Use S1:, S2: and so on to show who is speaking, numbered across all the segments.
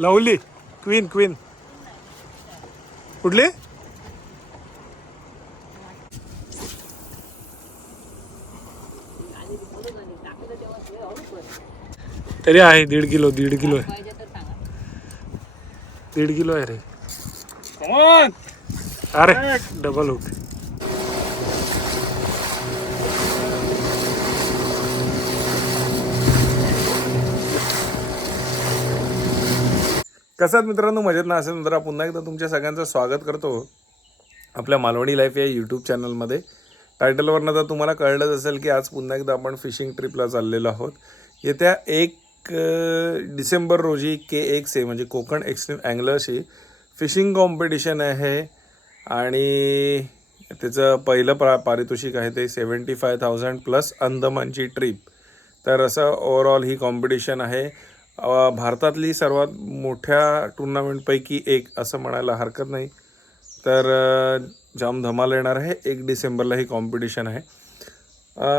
S1: Lovely. Queen queen कुठली? तरी आहे दीड किलो दीड किलो आहे. दीड किलो आहे रे. अरे डबल होते कसं मित्रांनो? मजेत ना? असेल तर पुन्हा एकदा तुमच्या सगळ्यांचं स्वागत करतो आपल्या मालवणी लाईफ या यूट्यूब चॅनलमध्ये टायटलवरनं तर तुम्हाला कळलंच असेल की आज पुन्हा एकदा आपण फिशिंग ट्रिपला चाललेलो आहोत. येत्या एक डिसेंबर रोजी के एक से म्हणजे कोकण एक्स्ट्रीम अँगलरशी फिशिंग कॉम्पिटिशन आहे. आणि त्याचं पहिलं पा पारितोषिक आहे ते सेवन्टी फाय थाउजंड प्लस अंदमानची ट्रीप तर असं ओवरऑल ही कॉम्पिटिशन आहे. भारतातली सर्वात मोठ्या टुर्नामेंटपैकी एक असं म्हणायला हरकत नाही. तर जाम धमाल येणार आहे. एक डिसेंबरला ही कॉम्पिटिशन आहे.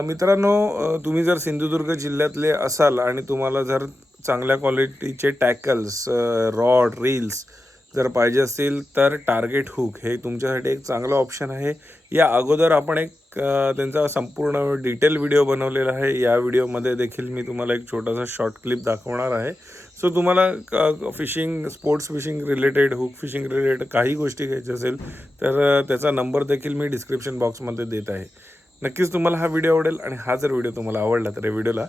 S1: मित्रांनो तुम्ही जर सिंधुदुर्ग जिल्ह्यातले असाल आणि तुम्हाला जर चांगल्या क्वालिटीचे टॅकल्स रॉड रील्स जर पाहिजे असतील तर टार्गेट हुक हे तुमच्यासाठी एक चांगलं ऑप्शन आहे. या अगोदर आपण एक त्यांचा संपूर्ण डिटेल व्हिडिओ बनवलेला आहे. या व्हिडिओमध्ये देखील मी तुम्हाला एक छोटासा शॉर्ट क्लिप दाखवणार आहे. सो तुम्हाला fishing sports fishing related hook fishing related काही गोष्टी घ्यायच्या असेल तर त्याचा नंबर देखील मी डिस्क्रिप्शन बॉक्समध्ये देत आहे. नक्कीच तुम्हाला हा व्हिडिओ आवडेल आणि हा जर व्हिडिओ तुम्हाला आवडला तर या व्हिडिओला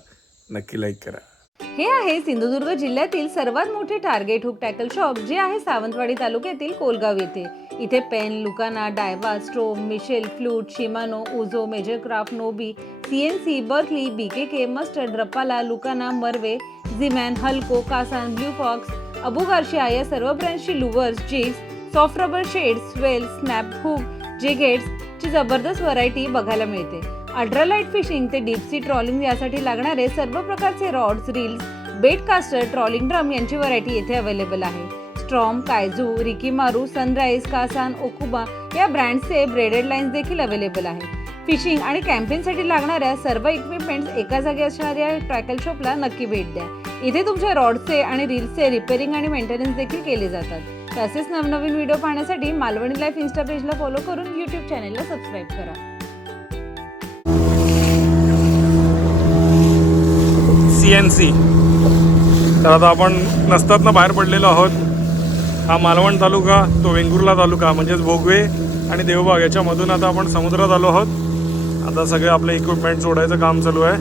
S1: नक्की लाईक करा.
S2: हे आहे सिंधुदुर्ग जिल्ह्यातील सर्वात मोठे टार्गेट हुक टॅकल शॉप जे आहे सावंतवाडी तालुक्यातील कोलगाव येथे. इथे Penn Lucana Daiwa Storm Mitchell flute Shimano उझो Major Craft नोबी CNC Berkley BKK Mustad Rapala Lucana Merwe झिमॅन हल्को कासान ब्ल्यू फॉक्स अबू गार्शिया या सर्व ब्रँडची lures jigs soft rubber shads swell snap hook जेगेट्स ची जबरदस्त व्हरायटी बघायला मिळते. अल्ट्रालाइट फिशिंग ते डीप सी ट्रॉलिंग यासाठी लागणारे सर्व प्रकारचे rods reels baitcaster trolling drum यांची व्हरायटी येथे अवेलेबल आहे. स्ट्रॉम कायझू रिकीमारू सनराईज कासान ओकुबा या ब्रँडचे ब्रेडेड लाईन्स देखील अवेलेबल आहे. फिशिंग आणि कॅम्पेनसाठी लागणाऱ्या सर्व इक्विपमेंट्स एका जागी असणाऱ्या ट्रॅकल शॉपला नक्की भेट द्या. इथे तुमच्या रॉडचे आणि रील्सचे रिपेअरिंग आणि मेंटेनन्स देखील केले जातात. तसेच नवनवीन व्हिडिओ पाहण्यासाठी मालवणी लाईफ इन्स्टा पेजला फॉलो करून यूट्यूब चॅनेलला सबस्क्राईब करा.
S1: C N C. तर आता आपण नसतातनं बाहेर पडलेलो आहोत. हा मालवण तालुका तो वेंगुर्ला तालुका म्हणजेच भोगवे आणि देवबाग. याच्यामधून आता आपण समुद्रात आलो आहोत. आता सगळे आपले इक्विपमेंट सोडायचं काम चालू आहे.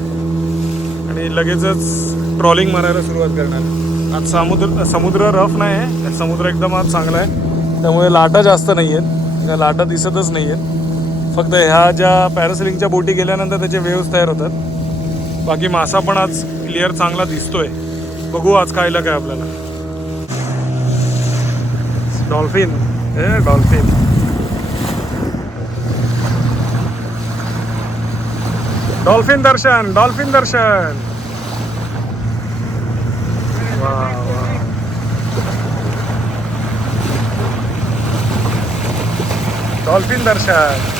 S1: आणि लगेचच ट्रॉलिंग मारायला सुरुवात करणार. आज समुद्र समुद्र रफ नाही आहे समुद्र एकदम आज चांगला आहे. त्यामुळे लाटा जास्त नाही आहेत त्या लाटा दिसतच नाही आहेत फक्त ह्या ज्या पॅरासिलिंगच्या बोटी गेल्यानंतर त्याचे वेव्स तयार होतात. बाकी मासा पण आज क्लिअर चांगला दिसतोय. बघू आज खायला काय आपल्याला. डॉल्फिन हे डॉल्फिन डॉल्फिन दर्शन डॉल्फिन दर्शन. वा वा. डॉल्फिन दर्शन.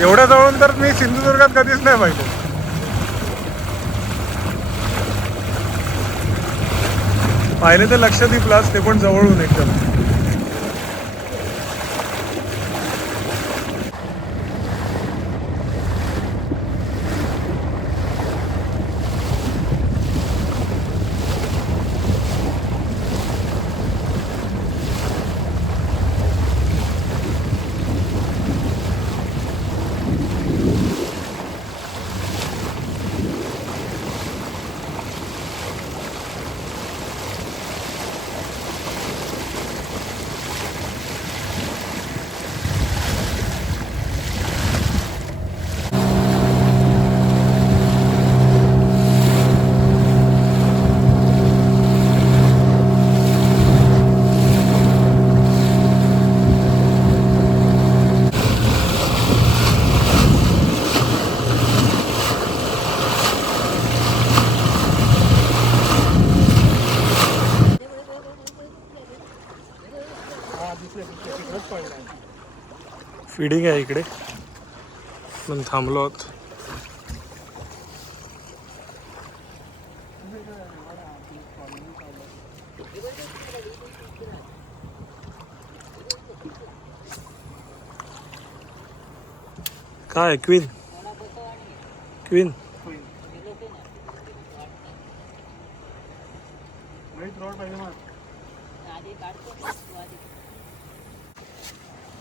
S1: एवढ्या जवळून तर मी सिंधुदुर्गात कधीच नाही पाहिजे पाहिले तर लक्षद्वीपलाच ते पण जवळून एकदम. फिडिंग आहे इकडे. पण थांबलो आहोत. काय queen? Queen?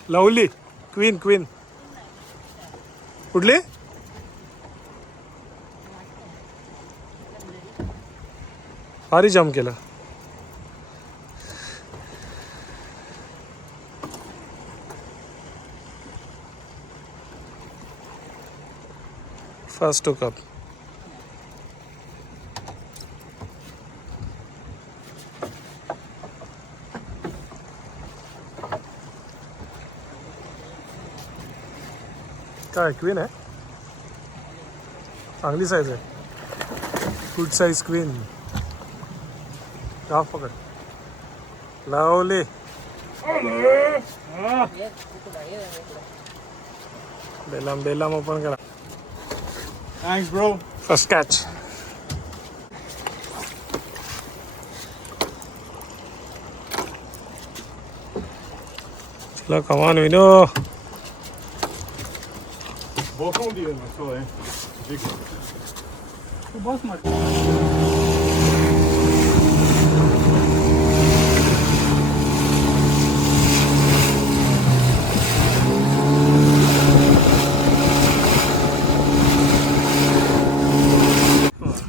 S1: Lovely. Queen queen कुठली? भारी जाम केला. फर्स्ट टू काय क्वीन आहे? चांगली साईज आहे. गुड साईज क्वीन गाव पकड. लावले. बेलाम बेलाम ओपन करा.
S3: Thanks, bro.
S1: फर्स्ट कॅच चला come on Vinu
S3: Bokum diyorum şöyle.
S4: Bu basma.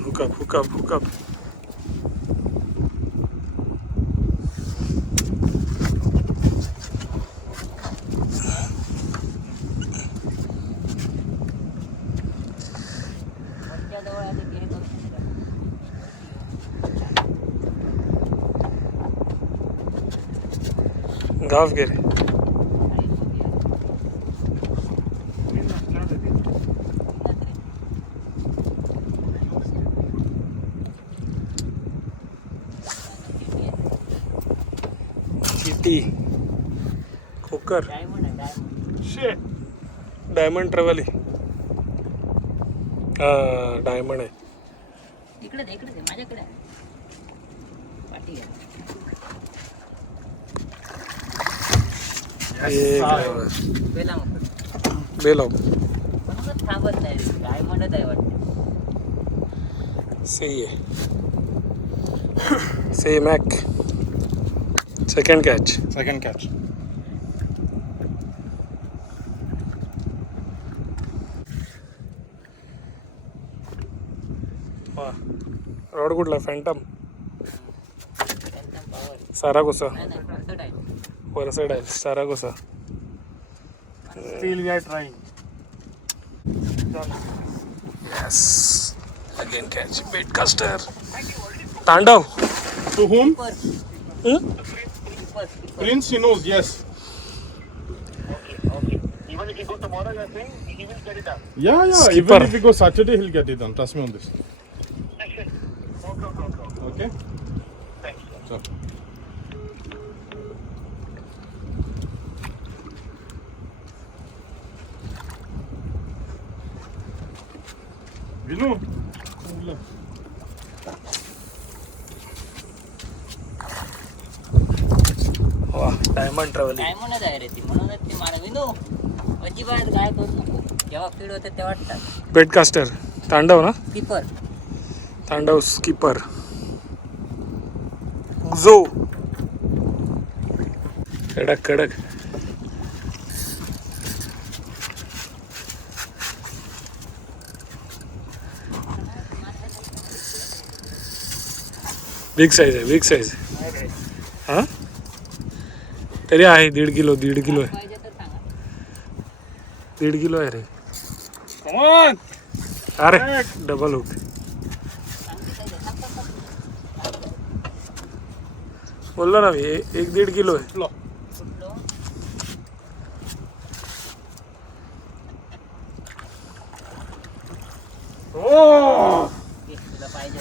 S1: Hook up, hook up, hook up. गाव गेले किती खोकर
S3: shit.
S1: डायमंड ट्रॅव्हल हा डायमंड आहे.
S5: इकडे दे, इकडे दे, माझ्याकडे आहे. आहे. थांबत नाही डायमंडच आहे वाटतं
S1: सही आहे सही Mac second catch
S3: Second catch.
S1: Rod कुठला फॅन्टम
S5: एकदम power. असं आहे
S1: वरसाईड आहे Saragosa
S3: Still we are trying.
S1: Yes again catch baitcaster Tandav
S3: To whom?
S5: पर
S1: हं?
S5: पर
S3: Prince, he knows, yes.
S6: Even if you go tomorrow, you're saying he will get it done.
S3: Yeah, yeah.
S1: Skipper.
S3: Even if we go Saturday, he'll get it done. Trust me on this.
S6: Okay, okay, okay.
S3: Okay?
S6: Thanks.
S3: So. Vinu.
S1: वा diamond travel
S5: डायमंडच आहे रे ती म्हणूनच ती मारा. विनू अजिबात काय करू नको. जेव्हा फीड होते तेव्हा टाक.
S1: बेट कास्टर तांडव ना?
S5: किपर
S1: तांडव स्कीपर उजो कडक कडक. बिग साईज आहे बिग साईज हा? तरी आहे दीड किलो दीड किलो आहे.
S5: पाहिजे तर सांगा
S1: दीड किलो आहे रे! अरे डबल हुक बोललो ना मी एक दीड किलो आहे.
S5: कुठलो
S3: Oh!
S5: हे तुला पाहिजे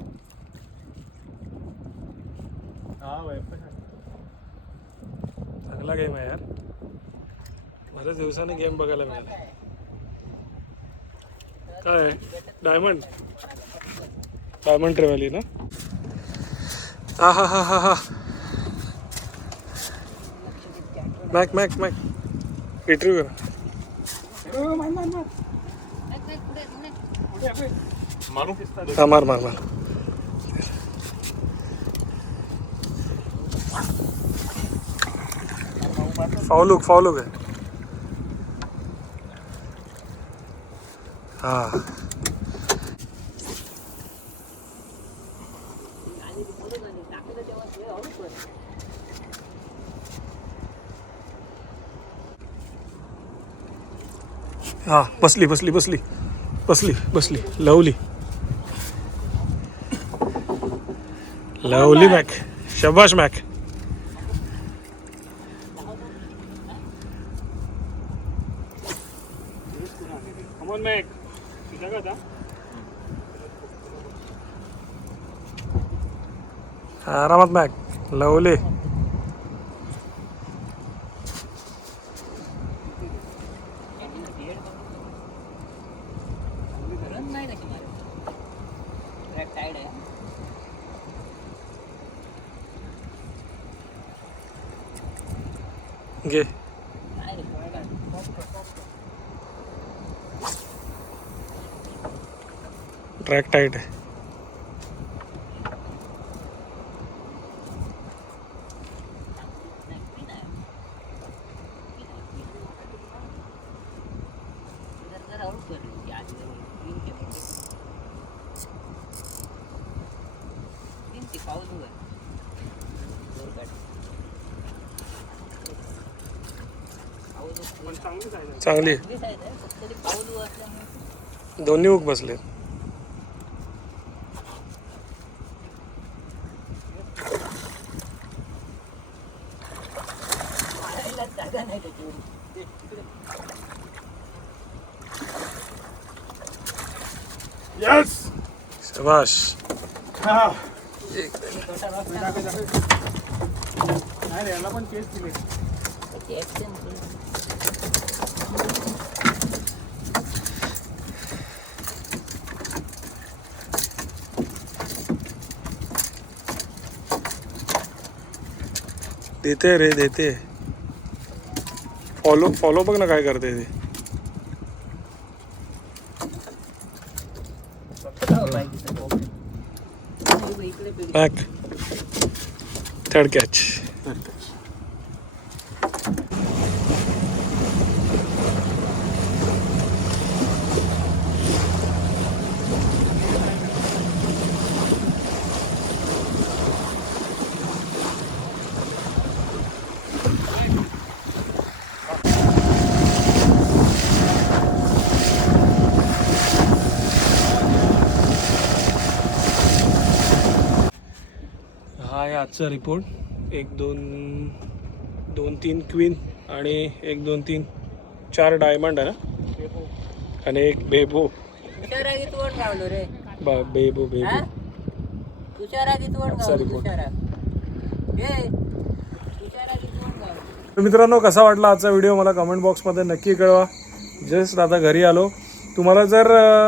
S1: चांगला गेम आहे यार. बऱ्याच दिवसांनी गेम बघायला मिळाला. काय डायमंड डायमंड ट्रेवली ना? हा हा हा हा हा. मॅक मॅक मॅक रिट्रीव करा.
S3: मारू?
S1: मार मार. फावलुक आहे हा हा बसली बसली बसली बसली बसली लवली लवली मॅक शबाश मॅक आरामात मॅक लवली.
S5: रन नाही कशी मारे ट्रॅक टाईड आहे
S1: घे.
S5: नाही रे पळायला.
S1: ट्रॅक टाईट आहे
S5: नाही, नाही. जर- जर हळू कर रे, ती आधी जर green ची आहे. green ची पाऊस उघड. जोर काढ. पाऊस उघड.
S4: पण चांगलीच आहे ना.
S1: चांगली आहे.
S5: चांगली size आहे, फक्त ते पाऊस उघड असल्यामुळे
S1: दोन्ही उक बसले! शबाश.
S3: हा.
S5: छोटा rock
S4: नाही रे, याला पण केस दिले.
S1: देते रे देते. फॉलो फॉलो बघ ना काय करते ते.
S5: हो, पाहिजे तर ओके. इकडे- इकडे पिढी.
S1: मॅक थर्ड कॅच हा आहे आजचा रिपोर्ट एक दोन दोन तीन क्वीन आणि एक दोन तीन चार डायमंड आहे ना? आणि एक बेबो.
S5: रे.
S1: बा बेबो? बेबो. आजचा तर मित्रांनो कसा वाटला आजचा व्हिडिओ मला कमेंट बॉक्समध्ये नक्की कळवा. जस्ट आता घरी आलो. तुम्हाला जर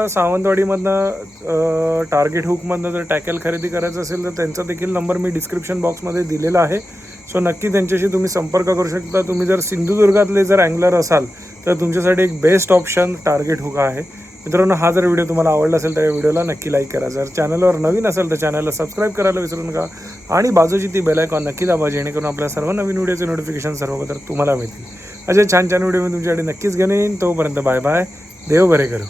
S1: सावंतवाडीमधनं टार्गेट हुकमधनं जर टॅकल खरेदी करायचं असेल तर त्यांचा देखील नंबर मी डिस्क्रिप्शन बॉक्समध्ये दिलेला आहे. सो नक्की त्यांच्याशी तुम्ही संपर्क करू शकता. तुम्ही जर सिंधुदुर्गातले जर अँगलर असाल तर तुमच्यासाठी एक बेस्ट ऑप्शन टार्गेट हुक आहे. मित्रांनो हा जर व्हिडिओ तुम्हाला आवडला असेल तर या व्हिडिओला नक्की लाईक करा. जर चॅनलवर नवीन असेल तर चॅनलला सबस्क्राईब करायला विसरू नका. आणि बाजूची ती बेल आयकॉन नक्की दाबा जेणेकरून आपल्या सर्व नवीन व्हिडिओचे नोटिफिकेशन सर्वप्रथम तुम्हाला मिळतील. असे छान छान व्हिडिओ मी तुमच्याकडे नक्कीच घेऊन येईन. तोपर्यंत बाय बाय देव बरे करू